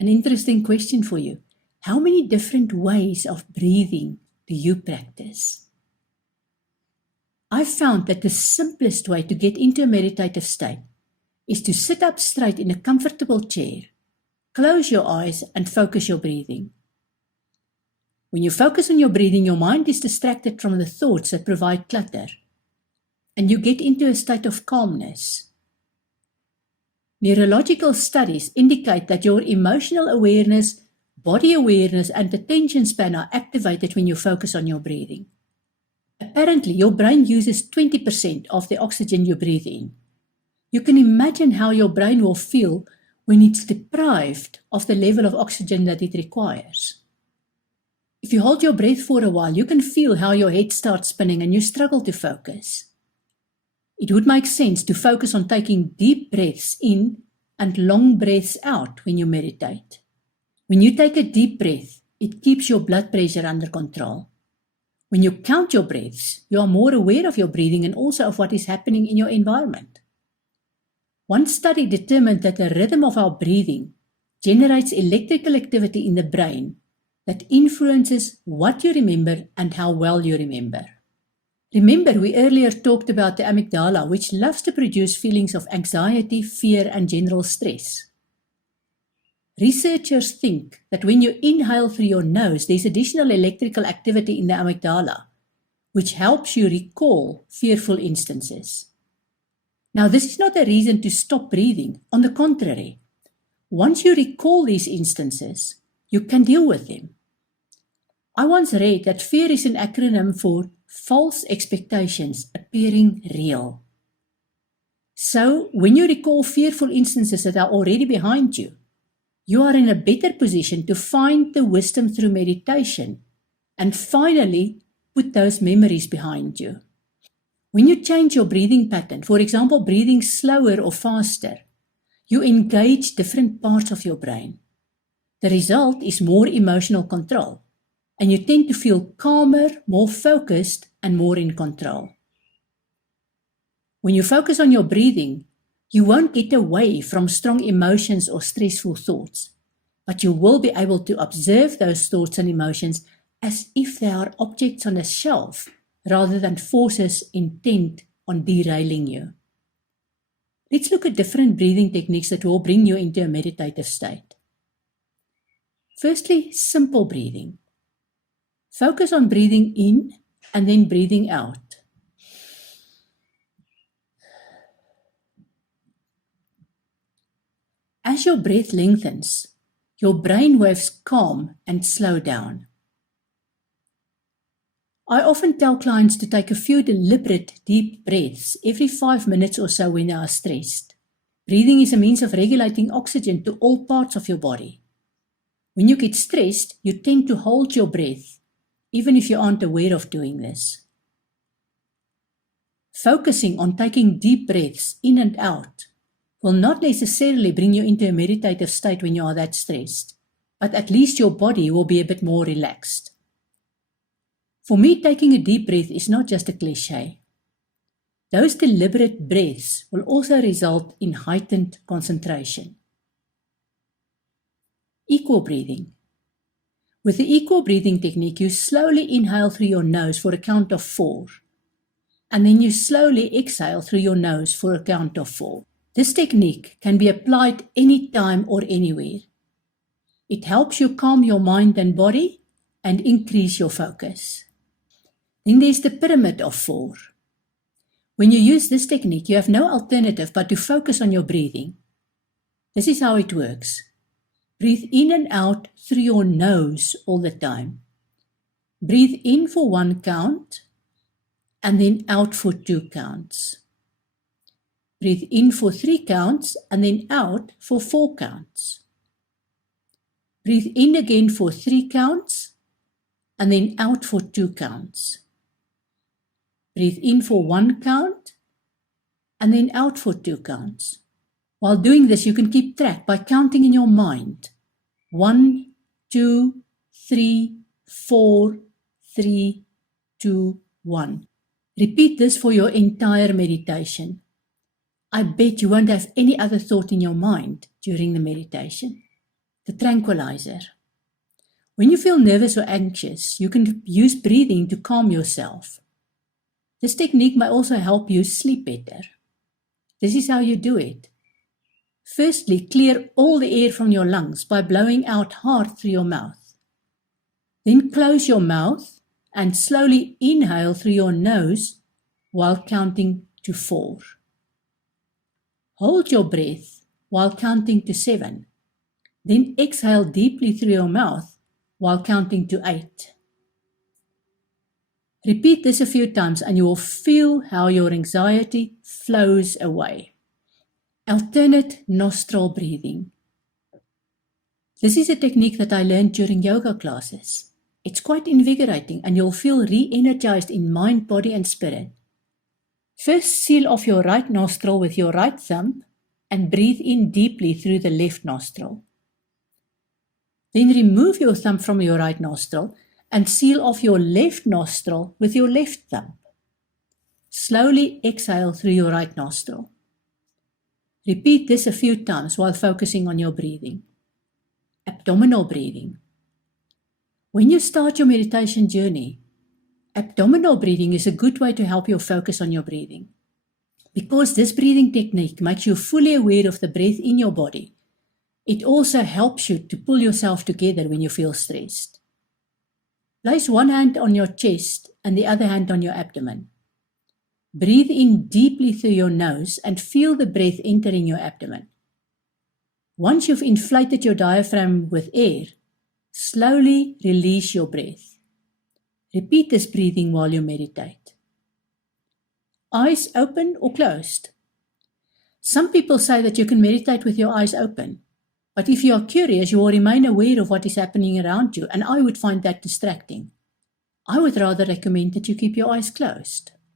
An interesting question for you. How many different ways of breathing do you practice? I've found that the simplest way to get into a meditative state is to sit up straight in a comfortable chair, close your eyes and focus your breathing. When you focus on your breathing, your mind is distracted from the thoughts that provide clutter, and you get into a state of calmness. Neurological studies indicate that your emotional awareness, body awareness, and attention span are activated when you focus on your breathing. Apparently, your brain uses 20% of the oxygen you breathe in. You can imagine how your brain will feel when it's deprived of the level of oxygen that it requires. If you hold your breath for a while, you can feel how your head starts spinning and you struggle to focus. It would make sense to focus on taking deep breaths in and long breaths out when you meditate. When you take a deep breath, it keeps your blood pressure under control. When you count your breaths, you are more aware of your breathing and also of what is happening in your environment. One study determined that the rhythm of our breathing generates electrical activity in the brain that influences what you remember and how well you remember. Remember, we earlier talked about the amygdala, which loves to produce feelings of anxiety, fear, and general stress. Researchers think that when you inhale through your nose, there's additional electrical activity in the amygdala, which helps you recall fearful instances. Now, this is not a reason to stop breathing. On the contrary, once you recall these instances, you can deal with them. I once read that fear is an acronym for false expectations appearing real. So, when you recall fearful instances that are already behind you, you are in a better position to find the wisdom through meditation and finally put those memories behind you. When you change your breathing pattern, for example, breathing slower or faster, you engage different parts of your brain. The result is more emotional control, and you tend to feel calmer, more focused, and more in control. When you focus on your breathing, you won't get away from strong emotions or stressful thoughts, but you will be able to observe those thoughts and emotions as if they are objects on a shelf rather than forces intent on derailing you. Let's look at different breathing techniques that will bring you into a meditative state. Firstly, simple breathing. Focus on breathing in and then breathing out. As your breath lengthens, your brain waves calm and slow down. I often tell clients to take a few deliberate deep breaths every 5 minutes or so when they are stressed. Breathing is a means of regulating oxygen to all parts of your body. When you get stressed, you tend to hold your breath, even if you aren't aware of doing this. Focusing on taking deep breaths in and out will not necessarily bring you into a meditative state when you are that stressed, but at least your body will be a bit more relaxed. For me, taking a deep breath is not just a cliche. Those deliberate breaths will also result in heightened concentration. Equal breathing. With the equal breathing technique, you slowly inhale through your nose for a count of 4, and then you slowly exhale through your nose for a count of 4. This technique can be applied anytime or anywhere. It helps you calm your mind and body and increase your focus. Then there's the pyramid of 4. When you use this technique, you have no alternative but to focus on your breathing. This is how it works. Breathe in and out through your nose all the time. Breathe in for 1 count and then out for 2 counts. Breathe in for 3 counts and then out for 4 counts. Breathe in again for 3 counts and then out for 2 counts. Breathe in for 1 count and then out for 2 counts. While doing this, you can keep track by counting in your mind. 1, 2, 3, 4, 3, 2, 1. Repeat this for your entire meditation. I bet you won't have any other thought in your mind during the meditation. the tranquilizer. When you feel nervous or anxious, you can use breathing to calm yourself. This technique may also help you sleep better. This is how you do it. Firstly, clear all the air from your lungs by blowing out hard through your mouth. Then close your mouth and slowly inhale through your nose while counting to 4. Hold your breath while counting to 7. Then exhale deeply through your mouth while counting to 8. Repeat this a few times and you will feel how your anxiety flows away. Alternate nostril breathing. This is a technique that I learned during yoga classes. It's quite invigorating and you'll feel re-energized in mind, body and spirit. First, seal off your right nostril with your right thumb and breathe in deeply through the left nostril. Then remove your thumb from your right nostril and seal off your left nostril with your left thumb. Slowly exhale through your right nostril. Repeat this a few times while focusing on your breathing. Abdominal breathing. When you start your meditation journey, abdominal breathing is a good way to help you focus on your breathing. Because this breathing technique makes you fully aware of the breath in your body, it also helps you to pull yourself together when you feel stressed. Place one hand on your chest and the other hand on your abdomen. Breathe in deeply through your nose and feel the breath entering your abdomen. Once you've inflated your diaphragm with air, slowly release your breath. Repeat this breathing while you meditate. Eyes open or closed. Some people say that you can meditate with your eyes open, but if you are curious, you will remain aware of what is happening around you, and I would find that distracting. I would rather recommend that you keep your eyes closed.